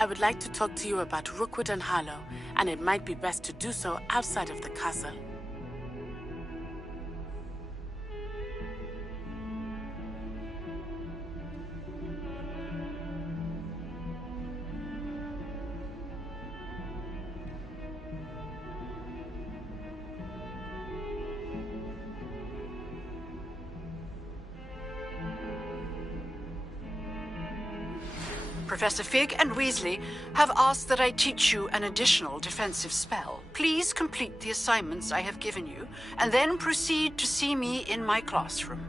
I would like to talk to you about Rookwood and Harlow, and it might be best to do so outside of the castle. Professor Fig and Weasley have asked that I teach you an additional defensive spell. Please complete the assignments I have given you, and then proceed to see me in my classroom.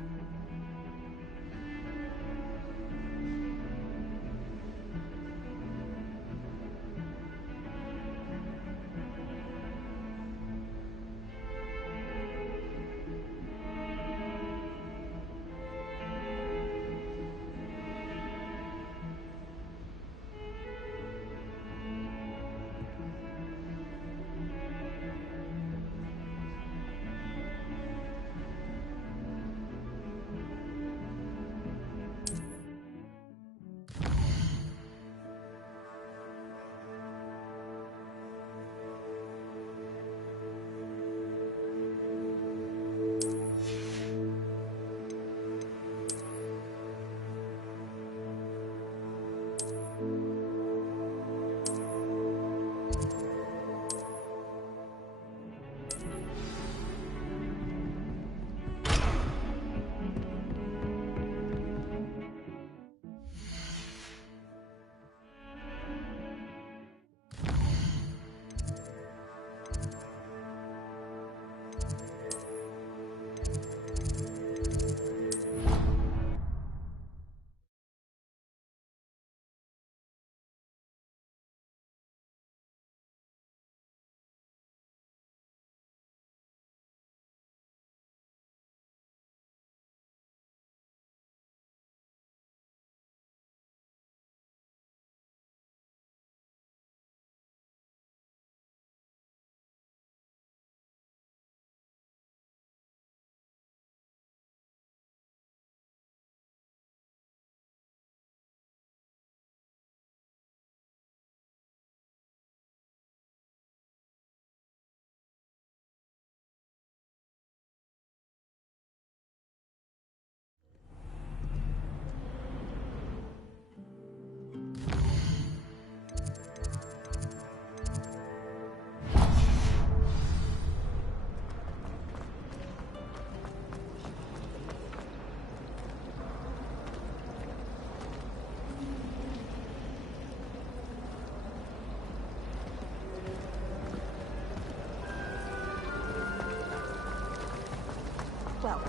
Well,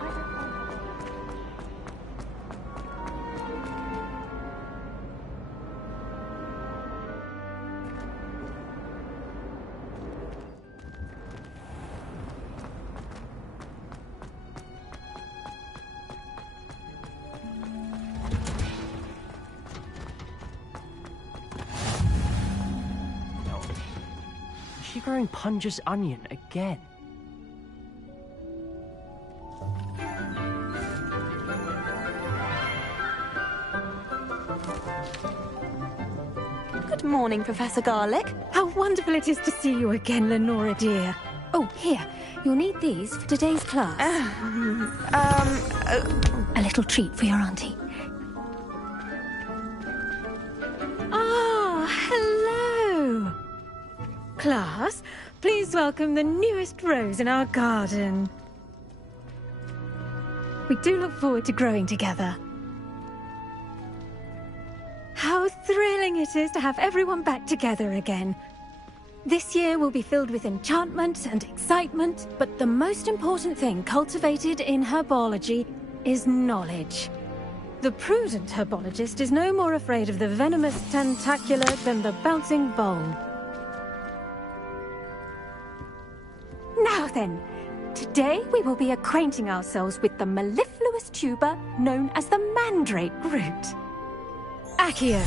I don't know. Is she growing Punja's onion again? Good morning, Professor Garlick. How wonderful it is to see you again, Lenora dear. Oh, here. You'll need these for today's class. A little treat for your auntie. Ah, hello. Class, please welcome the newest rose in our garden. We do look forward to growing together. How thrilling it is to have everyone back together again. This year will be filled with enchantment and excitement, but the most important thing cultivated in herbology is knowledge. The prudent herbologist is no more afraid of the venomous tentacular than the bouncing bulb. Now then, today we will be acquainting ourselves with the mellifluous tuber known as the mandrake root. Accio.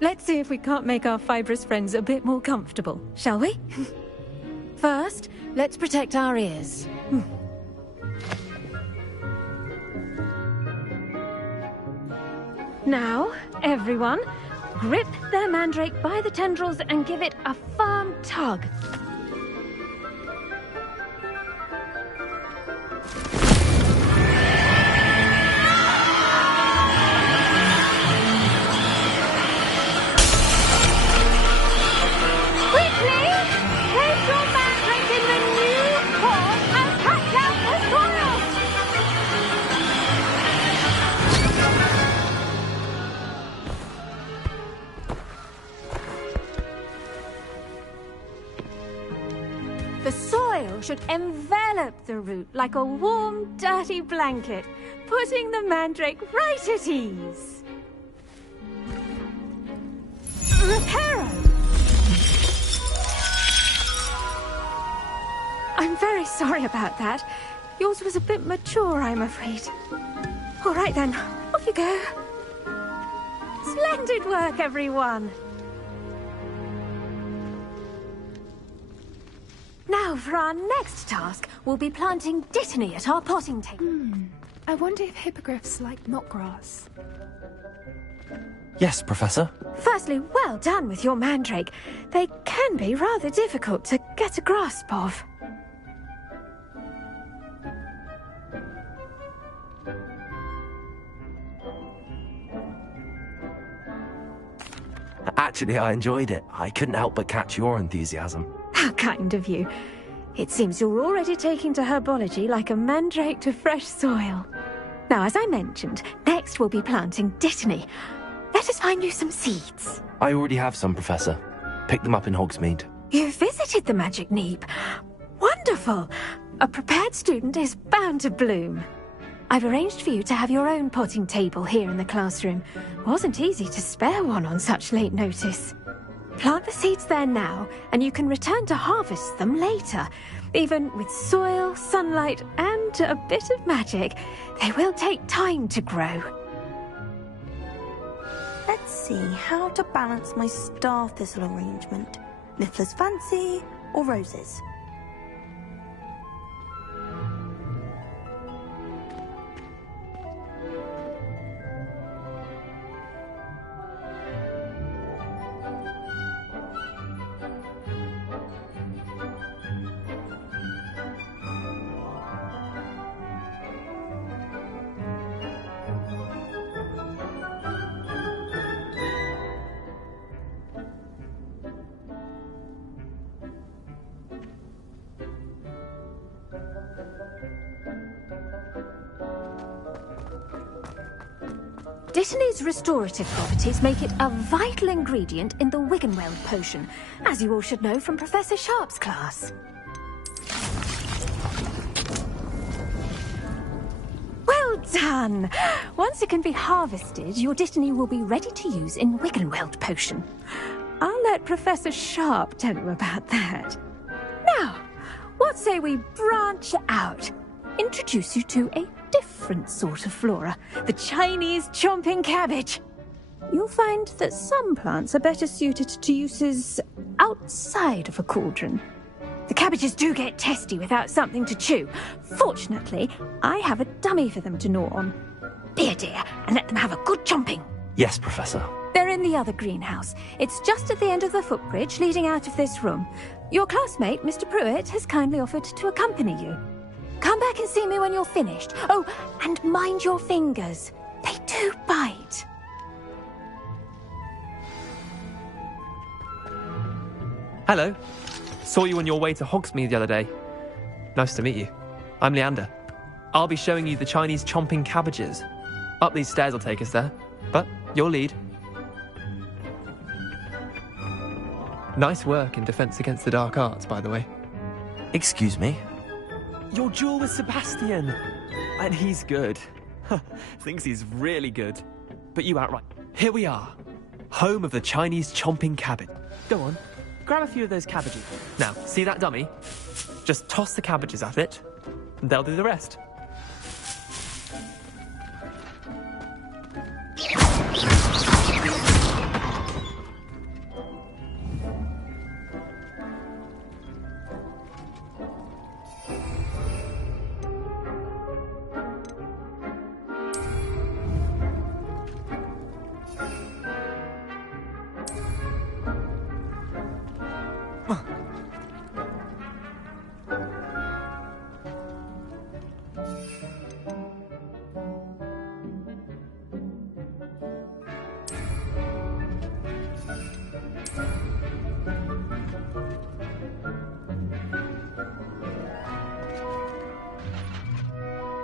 Let's see if we can't make our fibrous friends a bit more comfortable, shall we? First, let's protect our ears. Now, everyone, grip their mandrake by the tendrils and give it a firm tug. Quickly, place your mandrake in the new form and catch out the soil! The soil should envelop the root like a warm, dirty blanket, putting the mandrake right at ease. Reparo! I'm very sorry about that. Yours was a bit mature, I'm afraid. All right then, off you go. Splendid work, everyone. Now, for our next task, we'll be planting dittany at our potting table. I wonder if hippogriffs like knotgrass. Yes, Professor. Firstly, well done with your mandrake. They can be rather difficult to get a grasp of. Actually, I enjoyed it. I couldn't help but catch your enthusiasm. How kind of you. It seems you're already taking to herbology like a mandrake to fresh soil. Now, as I mentioned, next we'll be planting dittany. Let us find you some seeds. I already have some, Professor. Picked them up in Hogsmeade. You visited the Magic Neep. Wonderful! A prepared student is bound to bloom. I've arranged for you to have your own potting table here in the classroom. Wasn't easy to spare one on such late notice. Plant the seeds there now, and you can return to harvest them later. Even with soil, sunlight, and a bit of magic, they will take time to grow. Let's see how to balance my star thistle arrangement. Niffler's fancy or roses? Dittany's restorative properties make it a vital ingredient in the Wiggenweld potion, as you all should know from Professor Sharp's class. Well done! Once it can be harvested, your dittany will be ready to use in Wiggenweld potion. I'll let Professor Sharp tell you about that. Now, what say we branch out? Introduce you to a different sort of flora, the Chinese chomping cabbage. You'll find that some plants are better suited to uses outside of a cauldron. The cabbages do get testy without something to chew. Fortunately, I have a dummy for them to gnaw on. Be a dear and let them have a good chomping. Yes, Professor. They're in the other greenhouse. It's just at the end of the footbridge leading out of this room. Your classmate, Mr. Pruitt, has kindly offered to accompany you. Come back and see me when you're finished. Oh, and mind your fingers. They do bite. Hello. Saw you on your way to Hogsmeade the other day. Nice to meet you. I'm Leander. I'll be showing you the Chinese chomping cabbages. Up these stairs will take us there, but you'll lead. Nice work in Defense Against the Dark Arts, by the way. Excuse me? Your duel with Sebastian! And he's good. Thinks he's really good. But you outright. Here we are. Home of the Chinese chomping cabbage. Go on. Grab a few of those cabbages. Now, see that dummy? Just toss the cabbages at it, and they'll do the rest.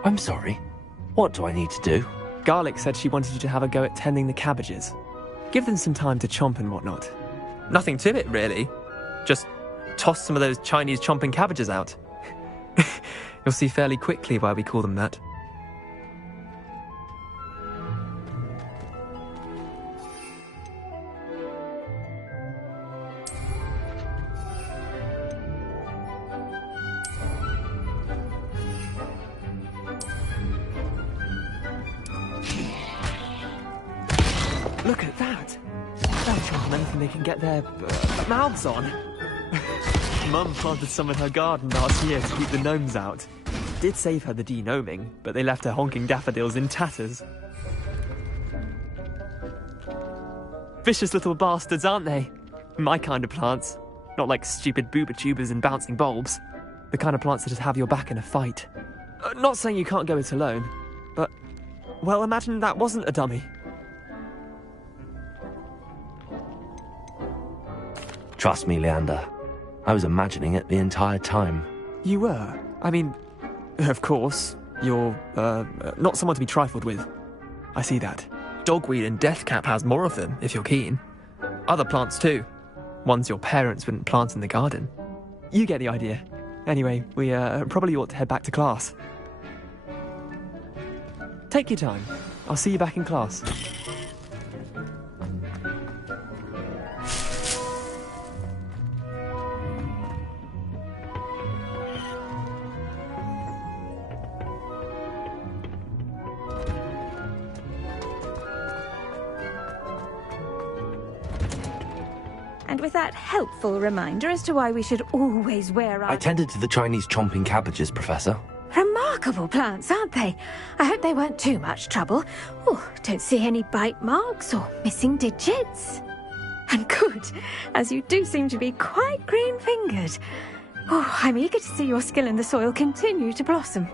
I'm sorry. What do I need to do? Garlic said she wanted you to have a go at tending the cabbages. Give them some time to chomp and whatnot. Nothing to it, really. Just toss some of those Chinese chomping cabbages out. You'll see fairly quickly why we call them that. Look at that! They'll chomp on anything they can get their mouths on. Mum planted some in her garden last year to keep the gnomes out. Did save her the de-gnoming, but they left her honking daffodils in tatters. Vicious little bastards, aren't they? My kind of plants. Not like stupid booba tubers and bouncing bulbs. The kind of plants that just have your back in a fight. Not saying you can't go it alone, but, well, imagine that wasn't a dummy. Trust me, Leander. I was imagining it the entire time. You were? I mean, of course, you're, not someone to be trifled with. I see that. Dogweed and deathcap has more of them, if you're keen. Other plants too. Ones your parents wouldn't plant in the garden. You get the idea. Anyway, we, probably ought to head back to class. Take your time. I'll see you back in class. And with that helpful reminder as to why we should always wear our... I tended to the Chinese chomping cabbages, Professor. Remarkable plants, aren't they? I hope they weren't too much trouble. Oh, don't see any bite marks or missing digits. And good, as you do seem to be quite green-fingered. Oh, I'm eager to see your skill in the soil continue to blossom.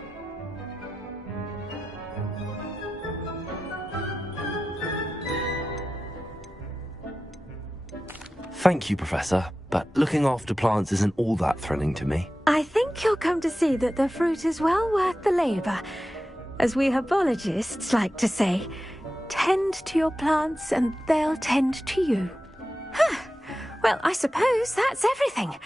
Thank you, Professor, but looking after plants isn't all that thrilling to me. I think you'll come to see that the fruit is well worth the labour. As we herbologists like to say, tend to your plants and they'll tend to you. Huh. Well, I suppose that's everything.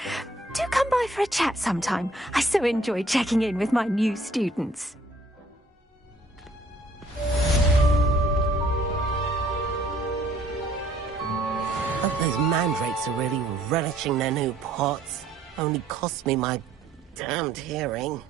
Do come by for a chat sometime. I so enjoy checking in with my new students. Hope those mandrakes are really relishing their new pots. Only cost me my damned hearing.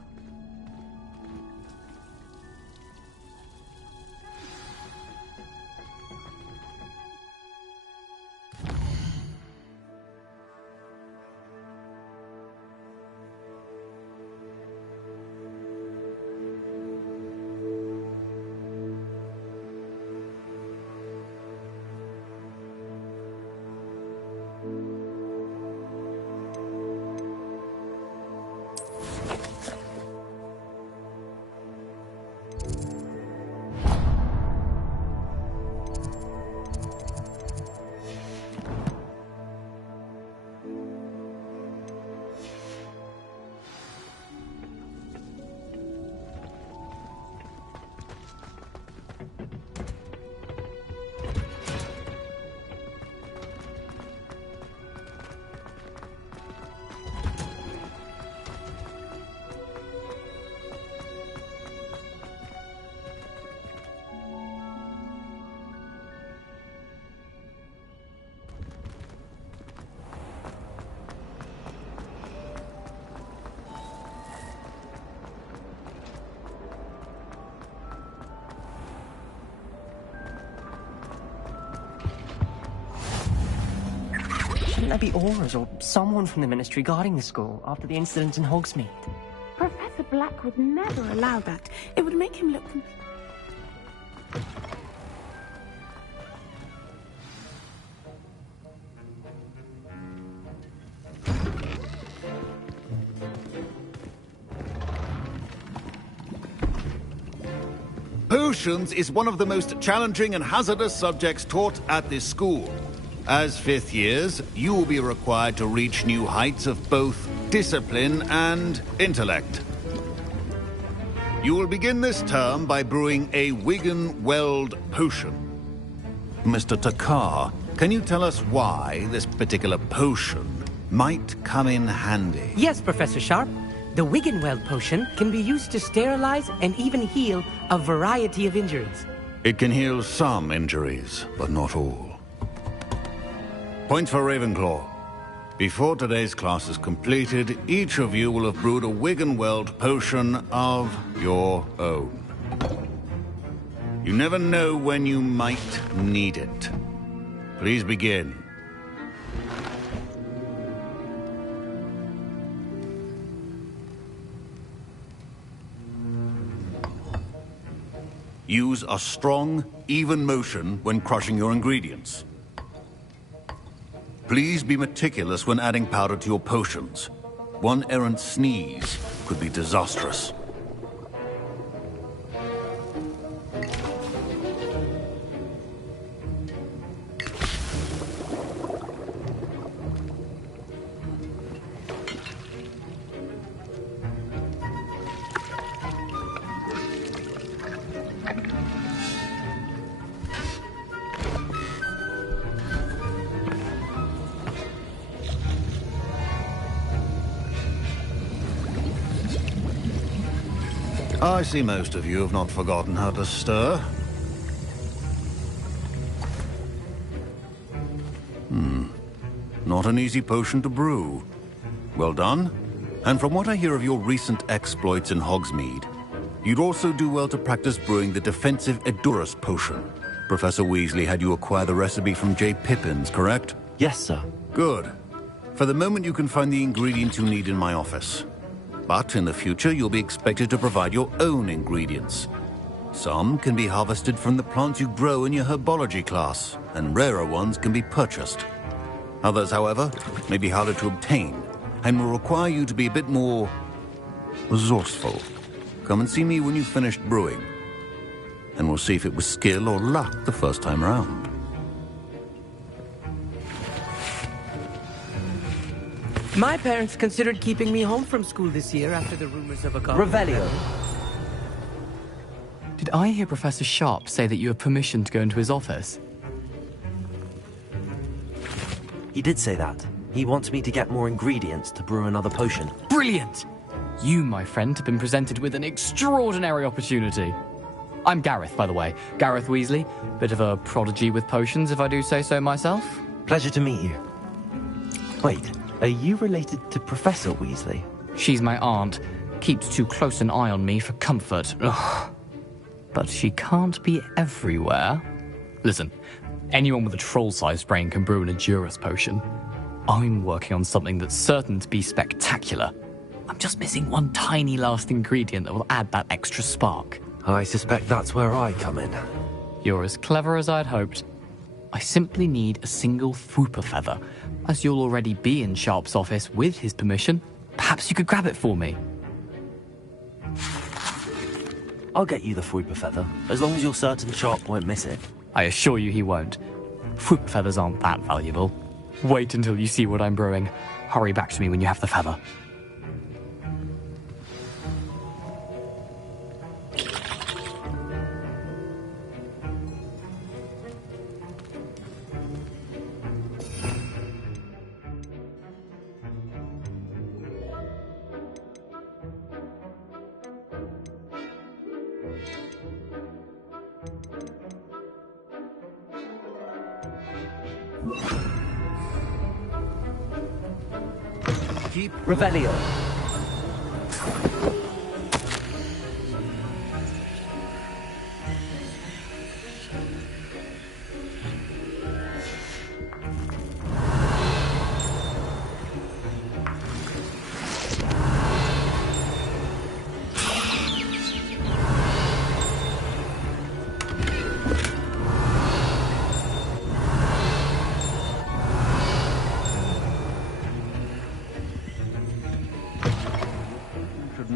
Shouldn't there be aurors or someone from the ministry guarding the school after the incident in Hogsmeade? Professor Black would never allow that. It would make him look... Potions is one of the most challenging and hazardous subjects taught at this school. As fifth years, you will be required to reach new heights of both discipline and intellect. You will begin this term by brewing a Wiggenweld potion. Mr. Takar, can you tell us why this particular potion might come in handy? Yes, Professor Sharp. The Wiggenweld potion can be used to sterilize and even heal a variety of injuries. It can heal some injuries, but not all. Points for Ravenclaw. Before today's class is completed, each of you will have brewed a Wiggenweld potion of your own. You never know when you might need it. Please begin. Use a strong, even motion when crushing your ingredients. Please be meticulous when adding powder to your potions. One errant sneeze could be disastrous. I see most of you have not forgotten how to stir. Not an easy potion to brew. Well done. And from what I hear of your recent exploits in Hogsmeade, you'd also do well to practice brewing the defensive Edurus potion. Professor Weasley had you acquire the recipe from J. Pippins, correct? Yes, sir. Good. For the moment, you can find the ingredients you need in my office. But in the future, you'll be expected to provide your own ingredients. Some can be harvested from the plants you grow in your herbology class, and rarer ones can be purchased. Others, however, may be harder to obtain, and will require you to be a bit more resourceful. Come and see me when you've finished brewing, and we'll see if it was skill or luck the first time round. My parents considered keeping me home from school this year after the rumors of a Revelio. Did I hear Professor Sharp say that you have permission to go into his office? He did say that. He wants me to get more ingredients to brew another potion. Brilliant! You, my friend, have been presented with an extraordinary opportunity. I'm Gareth, by the way. Gareth Weasley. Bit of a prodigy with potions, if I do say so myself. Pleasure to meet you. Wait, are you related to Professor Weasley? She's my aunt. Keeps too close an eye on me for comfort. Ugh. But she can't be everywhere. Listen, anyone with a troll-sized brain can brew an Edurus potion. I'm working on something that's certain to be spectacular. I'm just missing one tiny last ingredient that will add that extra spark. I suspect that's where I come in. You're as clever as I'd hoped. I simply need a single Fwooper feather. As you'll already be in Sharp's office with his permission, perhaps you could grab it for me. I'll get you the Fwooper feather, as long as you're certain Sharp won't miss it. I assure you he won't. Fwooper feathers aren't that valuable. Wait until you see what I'm brewing. Hurry back to me when you have the feather. Keep Revelio.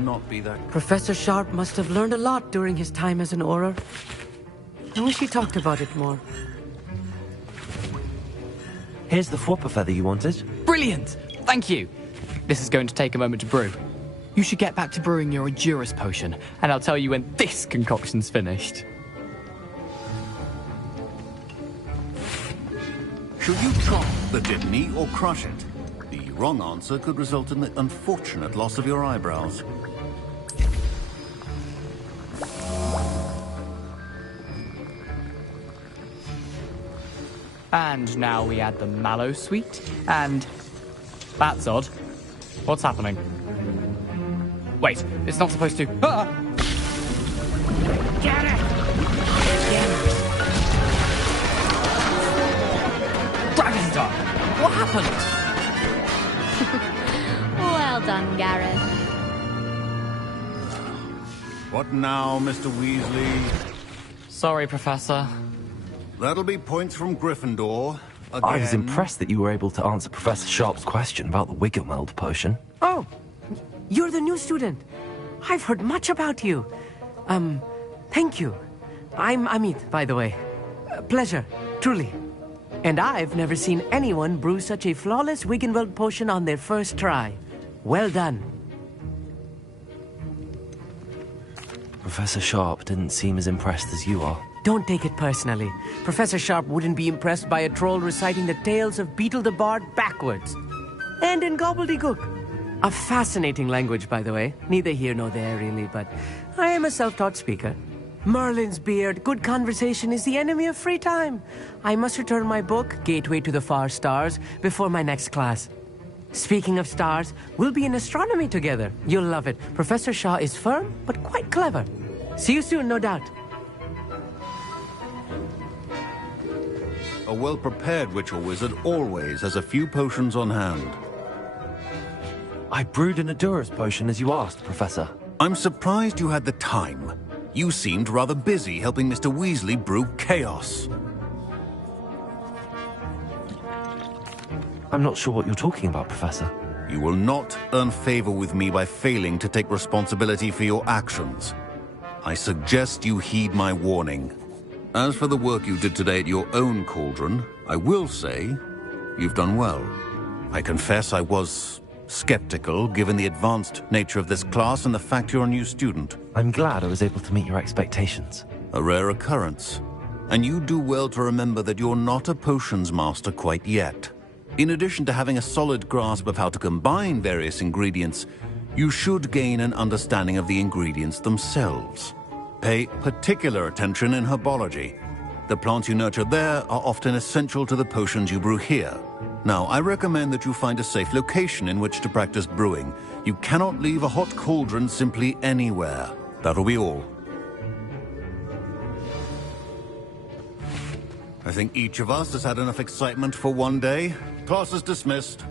not be that... Professor Sharp must have learned a lot during his time as an Auror. I wish he talked about it more. Here's the flopper feather you wanted. Brilliant! Thank you! This is going to take a moment to brew. You should get back to brewing your Endurus potion, and I'll tell you when this concoction's finished. Should you chop the Dittany or crush it? The wrong answer could result in the unfortunate loss of your eyebrows. And now we add the mallow sweet, and... That's odd. What's happening? Wait, it's not supposed to... Ah! Get it! Dragon's Dog! What happened? Well done, Gareth. What now, Mr. Weasley? Sorry, Professor. That'll be points from Gryffindor. Again. I was impressed that you were able to answer Professor Sharp's question about the Wiggenweld potion. Oh, you're the new student. I've heard much about you. Thank you. I'm Amit, by the way. Pleasure, truly. And I've never seen anyone brew such a flawless Wiggenweld potion on their first try. Well done. Professor Sharp didn't seem as impressed as you are. Don't take it personally. Professor Sharp wouldn't be impressed by a troll reciting the tales of Beetle the Bard backwards. And in gobbledygook. A fascinating language, by the way. Neither here nor there, really, but I am a self-taught speaker. Merlin's beard, good conversation is the enemy of free time. I must return my book, Gateway to the Far Stars, before my next class. Speaking of stars, we'll be in astronomy together. You'll love it. Professor Shaw is firm, but quite clever. See you soon, no doubt. A well-prepared witch or wizard always has a few potions on hand. I brewed an Endurus potion as you asked, Professor. I'm surprised you had the time. You seemed rather busy helping Mr. Weasley brew chaos. I'm not sure what you're talking about, Professor. You will not earn favor with me by failing to take responsibility for your actions. I suggest you heed my warning. As for the work you did today at your own cauldron, I will say you've done well. I confess I was skeptical, given the advanced nature of this class and the fact you're a new student. I'm glad I was able to meet your expectations. A rare occurrence. And you do well to remember that you're not a potions master quite yet. In addition to having a solid grasp of how to combine various ingredients, you should gain an understanding of the ingredients themselves. Pay particular attention in herbology. The plants you nurture there are often essential to the potions you brew here. Now, I recommend that you find a safe location in which to practice brewing. You cannot leave a hot cauldron simply anywhere. That'll be all. I think each of us has had enough excitement for one day. Class is dismissed.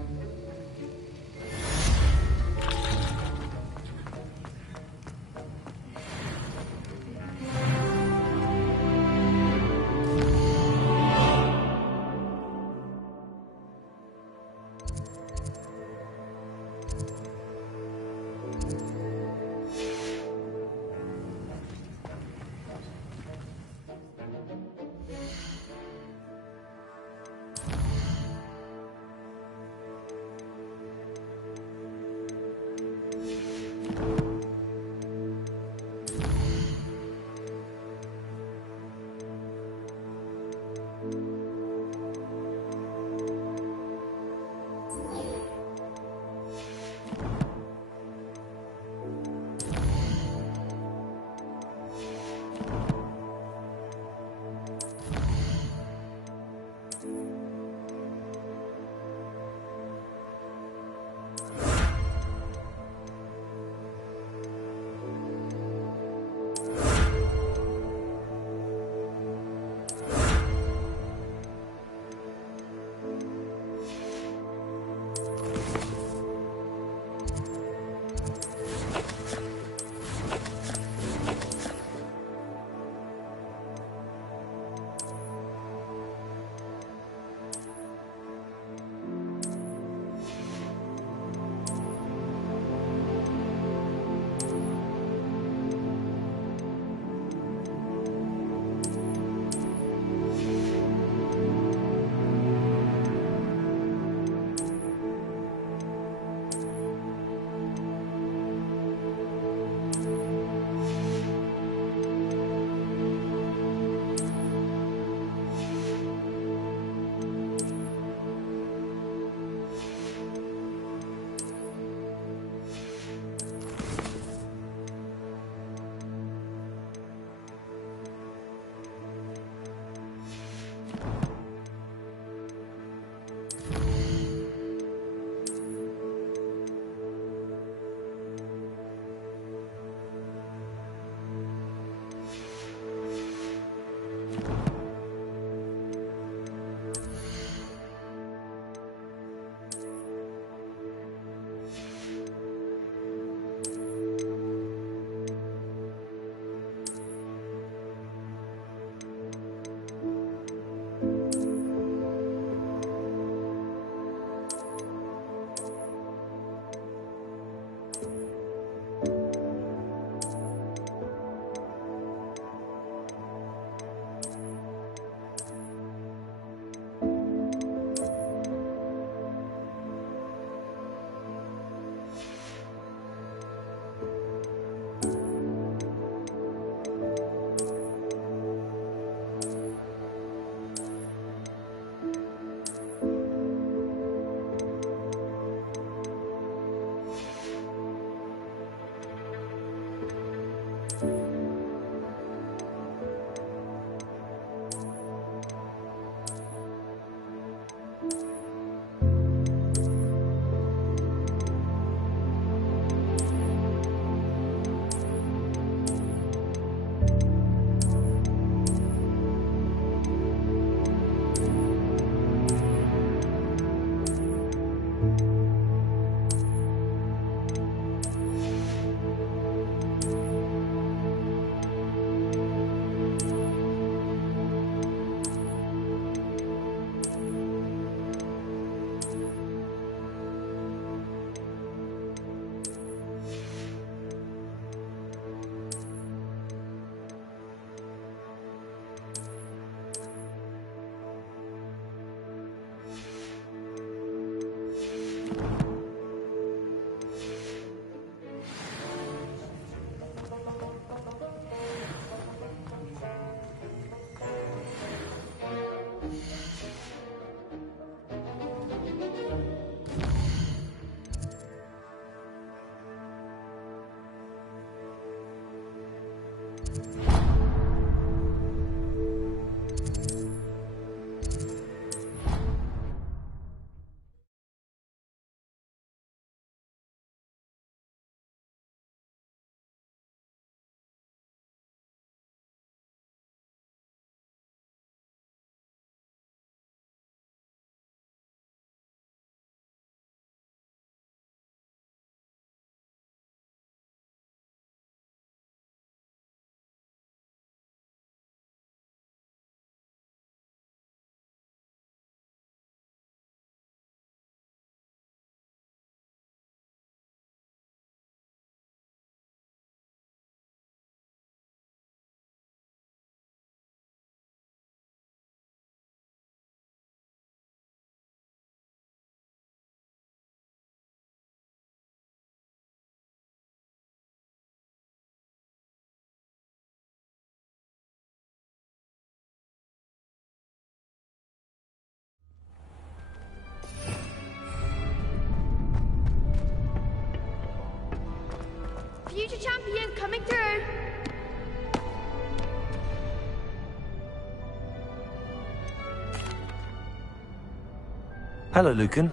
Hello, Lucan.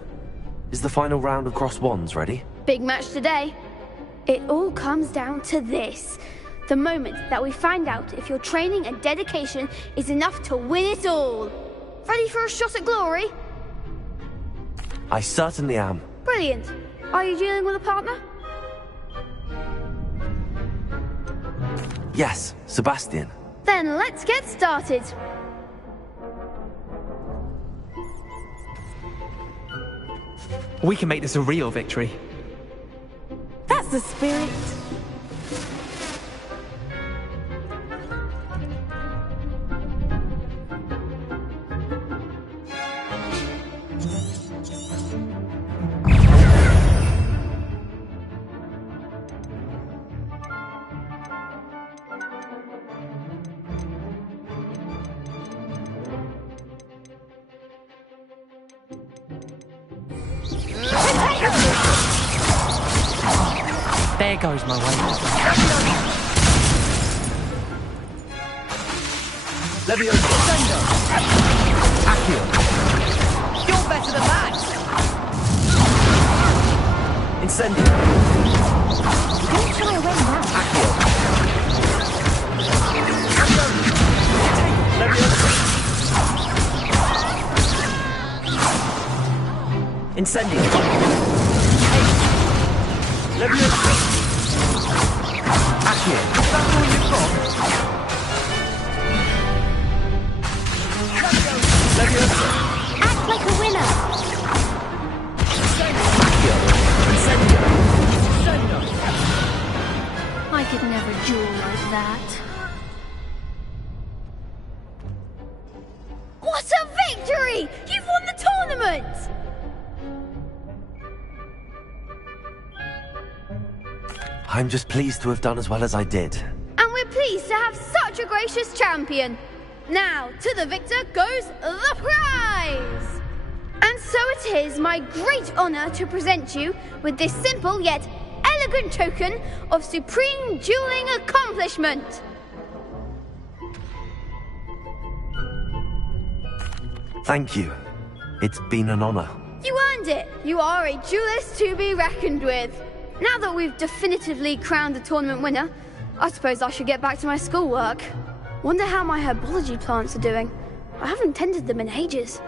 Is the final round of cross wands ready? Big match today. It all comes down to this. The moment that we find out if your training and dedication is enough to win it all. Ready for a shot at glory? I certainly am. Brilliant. Are you dealing with a partner? Yes, Sebastian. Then let's get started. We can make this a real victory. That's the spirit. There goes my way. Leviosa. Accio. You're better than that. Incendio. Don't try away now. Accio. Leviosa. Incendio. Leviosa. Accio. Is that all you've got? Leviosa. Act like a winner. Accio. Incendio. I could never duel like that. What a victory! You've won the tournament! I'm just pleased to have done as well as I did. And we're pleased to have such a gracious champion. Now, to the victor goes the prize! And so it is my great honor to present you with this simple yet elegant token of supreme dueling accomplishment. Thank you. It's been an honor. You earned it. You are a duelist to be reckoned with. Now that we've definitively crowned the tournament winner, I suppose I should get back to my schoolwork. Wonder how my herbology plants are doing. I haven't tended them in ages.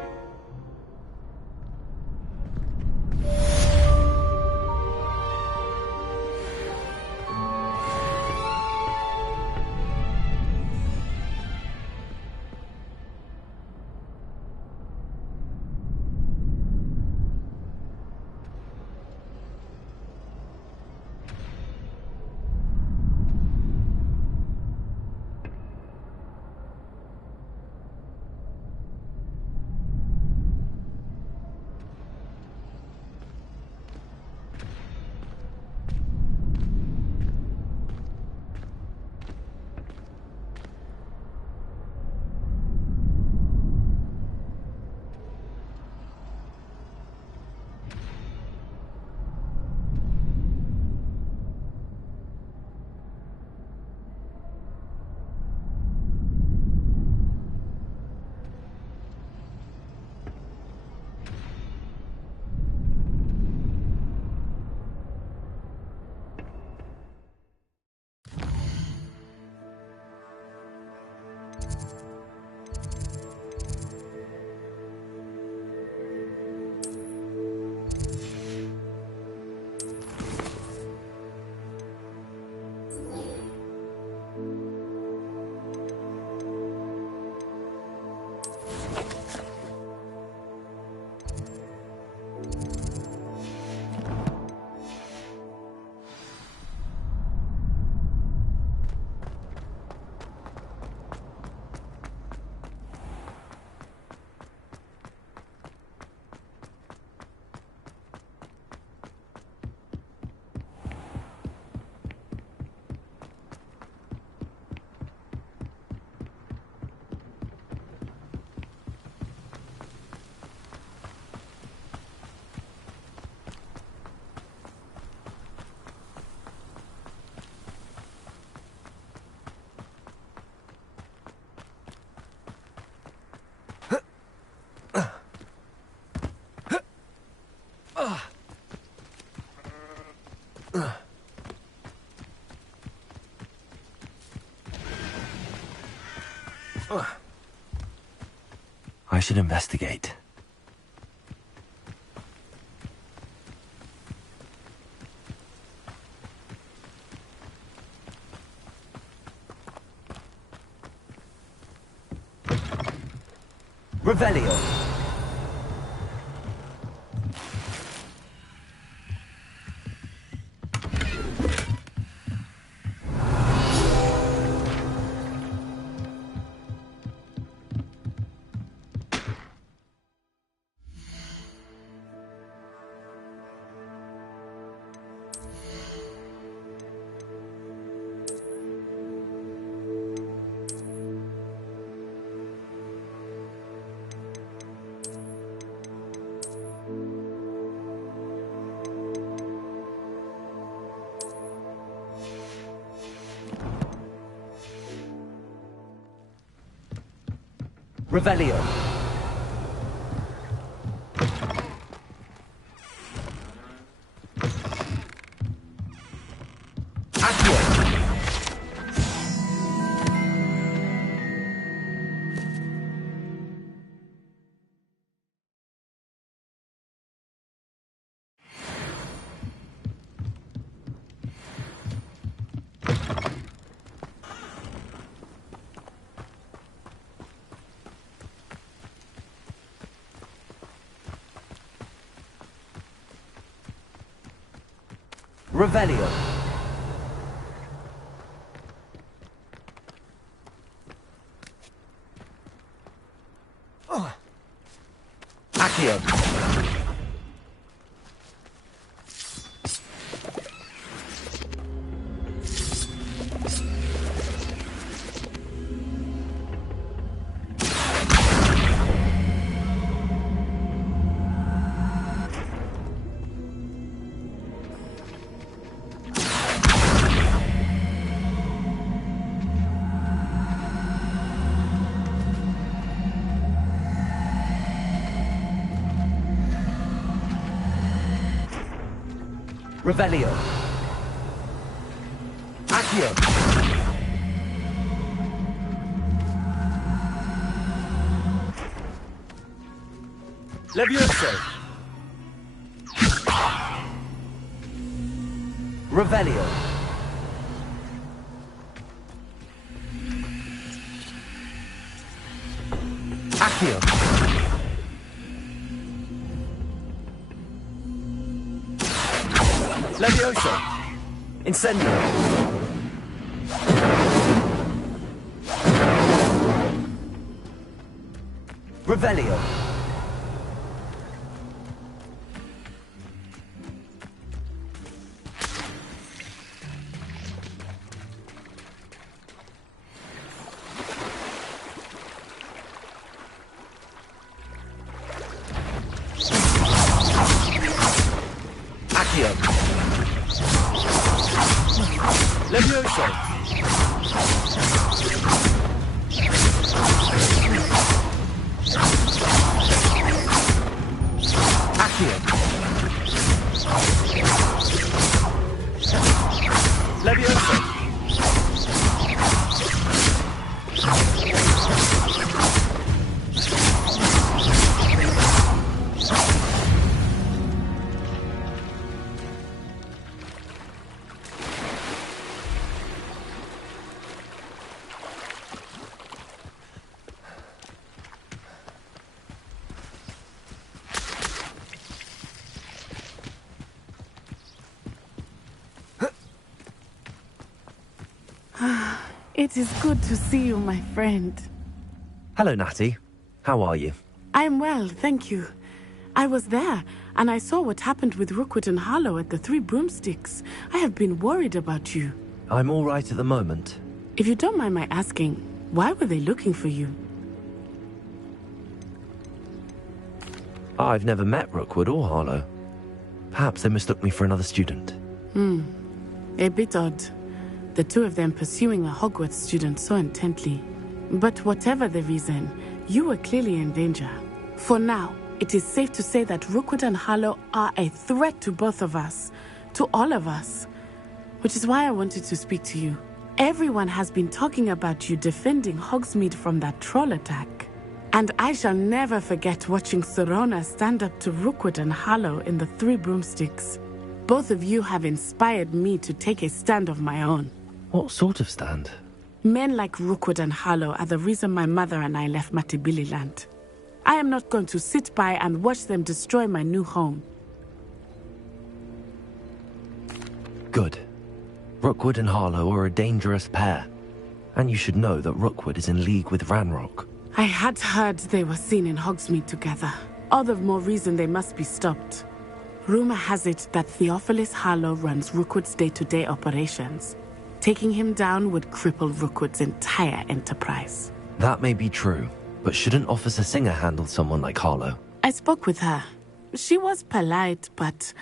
I should investigate. Revelio. Revelio. Accio. Revelio. Accio. Revelio. Accio. Levioso. Revelio. Accio. Levioso. Incendio. Revelio. Accio. Levioso. Accio. Levioso. It is good to see you, my friend. Hello, Natty. How are you? I'm well, thank you. I was there, and I saw what happened with Rookwood and Harlow at the Three Broomsticks. I have been worried about you. I'm all right at the moment. If you don't mind my asking, why were they looking for you? I've never met Rookwood or Harlow. Perhaps they mistook me for another student. A bit odd. The two of them pursuing a Hogwarts student so intently. But whatever the reason, you were clearly in danger. For now, it is safe to say that Rookwood and Harlow are a threat to both of us. To all of us. Which is why I wanted to speak to you. Everyone has been talking about you defending Hogsmeade from that troll attack. And I shall never forget watching Sorona stand up to Rookwood and Harlow in the Three Broomsticks. Both of you have inspired me to take a stand of my own. What sort of stand? Men like Rookwood and Harlow are the reason my mother and I left Matibili land. I am not going to sit by and watch them destroy my new home. Good. Rookwood and Harlow are a dangerous pair. And you should know that Rookwood is in league with Ranrock. I had heard they were seen in Hogsmeade together. All the more reason they must be stopped. Rumor has it that Theophilus Harlow runs Rookwood's day-to-day operations. Taking him down would cripple Rookwood's entire enterprise. That may be true, but shouldn't Officer Singer handle someone like Harlow? I spoke with her. She was polite, but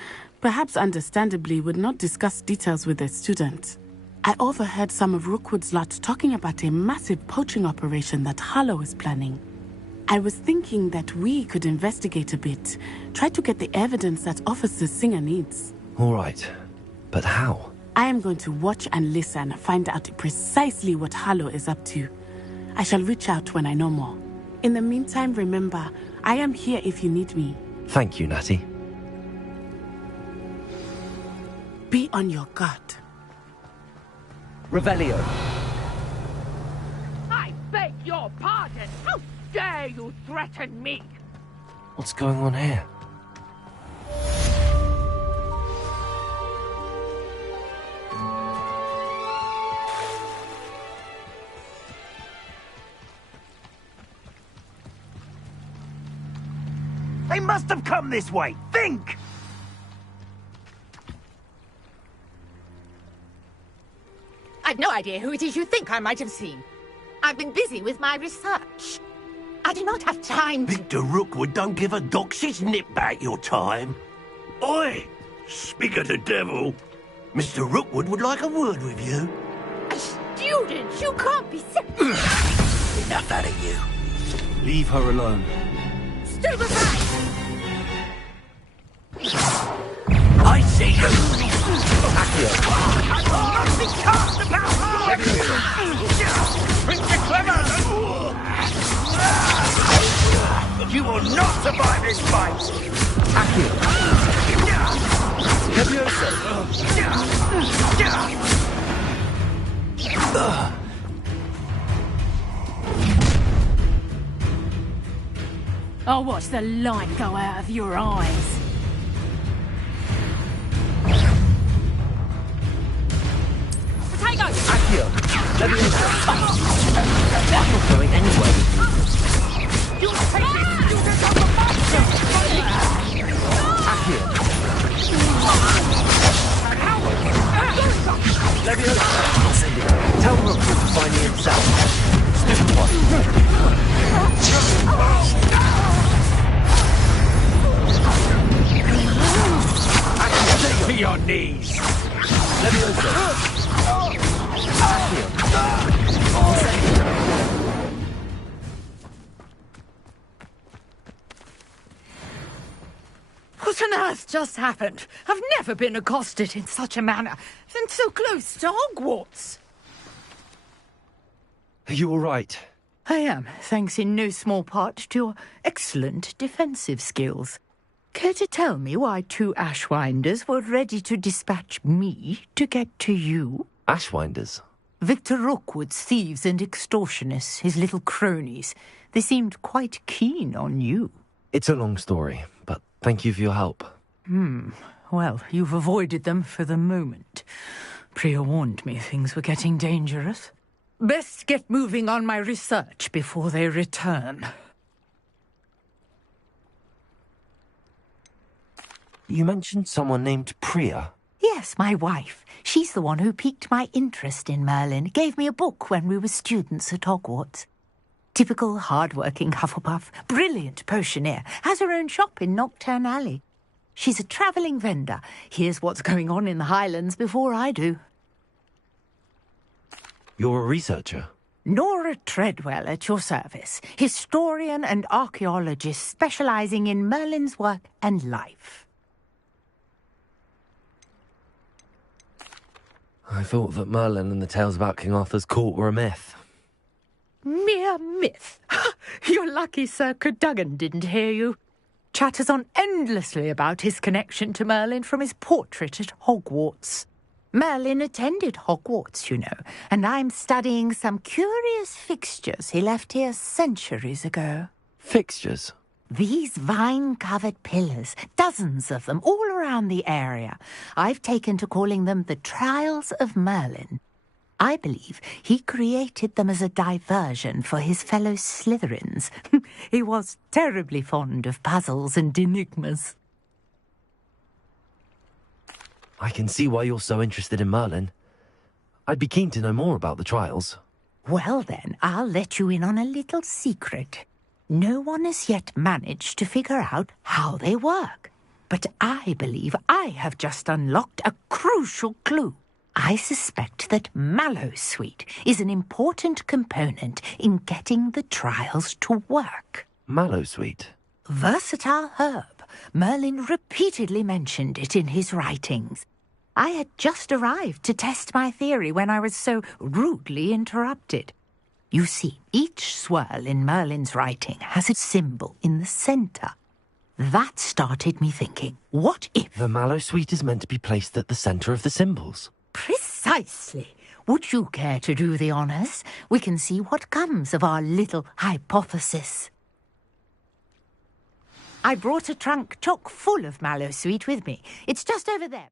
perhaps understandably would not discuss details with a student. I overheard some of Rookwood's lot talking about a massive poaching operation that Harlow is planning. I was thinking that we could investigate a bit, try to get the evidence that Officer Singer needs. All right, but how? I am going to watch and listen, find out precisely what Harlow is up to. I shall reach out when I know more. In the meantime, remember, I am here if you need me. Thank you, Natty. Be on your guard. Revelio. I beg your pardon. How dare you threaten me? What's going on here? They must have come this way. Think! I've no idea who it is you think I might have seen. I've been busy with my research. I do not have time to... Victor Rookwood don't give a doxy's nip back your time. Oi! Speak of the devil. Mr. Rookwood would like a word with you. A student? You can't be... Enough out of you. Leave her alone. Stupefy! I see you. Accio. Must be cast about her. Prince Clever! You will not survive this fight. Accio. Leviosa. I'll watch the light go out of your eyes. Potato! Accio. Leviosa. I'm not going anyway. You'll take this student on the monster! Accio. Leviosa. Tell Rookwood to find me himself. Stupefy. To your knees. Leviosa. What on earth just happened? I've never been accosted in such a manner, and so close to Hogwarts. Are you all right? I am, thanks in no small part to your excellent defensive skills. Care to tell me why two Ashwinders were ready to dispatch me to get to you? Ashwinders? Victor Rookwood's thieves and extortionists, his little cronies. They seemed quite keen on you. It's a long story, but thank you for your help. Well, you've avoided them for the moment. Priya warned me things were getting dangerous. Best get moving on my research before they return. You mentioned someone named Priya. Yes, my wife. She's the one who piqued my interest in Merlin. Gave me a book when we were students at Hogwarts. Typical hard-working Hufflepuff. Brilliant potioneer. Has her own shop in Nocturne Alley. She's a travelling vendor. Hears what's going on in the Highlands before I do. You're a researcher? Nora Treadwell at your service. Historian and archaeologist specialising in Merlin's work and life. I thought that Merlin and the tales about King Arthur's court were a myth. mere myth. You're lucky Sir Cadogan didn't hear you. Chatters on endlessly about his connection to Merlin from his portrait at Hogwarts. Merlin attended Hogwarts, you know, and I'm studying some curious fixtures he left here centuries ago. Fixtures? These vine-covered pillars, dozens of them, all around the area. I've taken to calling them the Trials of Merlin. I believe he created them as a diversion for his fellow Slytherins. He was terribly fond of puzzles and enigmas. I can see why you're so interested in Merlin. I'd be keen to know more about the trials. Well then, I'll let you in on a little secret. No one has yet managed to figure out how they work. But I believe I have just unlocked a crucial clue. I suspect that Mallowsweet is an important component in getting the trials to work. Mallowsweet? Versatile herb. Merlin repeatedly mentioned it in his writings. I had just arrived to test my theory when I was so rudely interrupted. You see, each swirl in Merlin's writing has a symbol in the centre. That started me thinking, what if... The Mallowsweet is meant to be placed at the centre of the symbols. Precisely. Would you care to do the honours? We can see what comes of our little hypothesis. I brought a trunk chock full of Mallowsweet with me. It's just over there.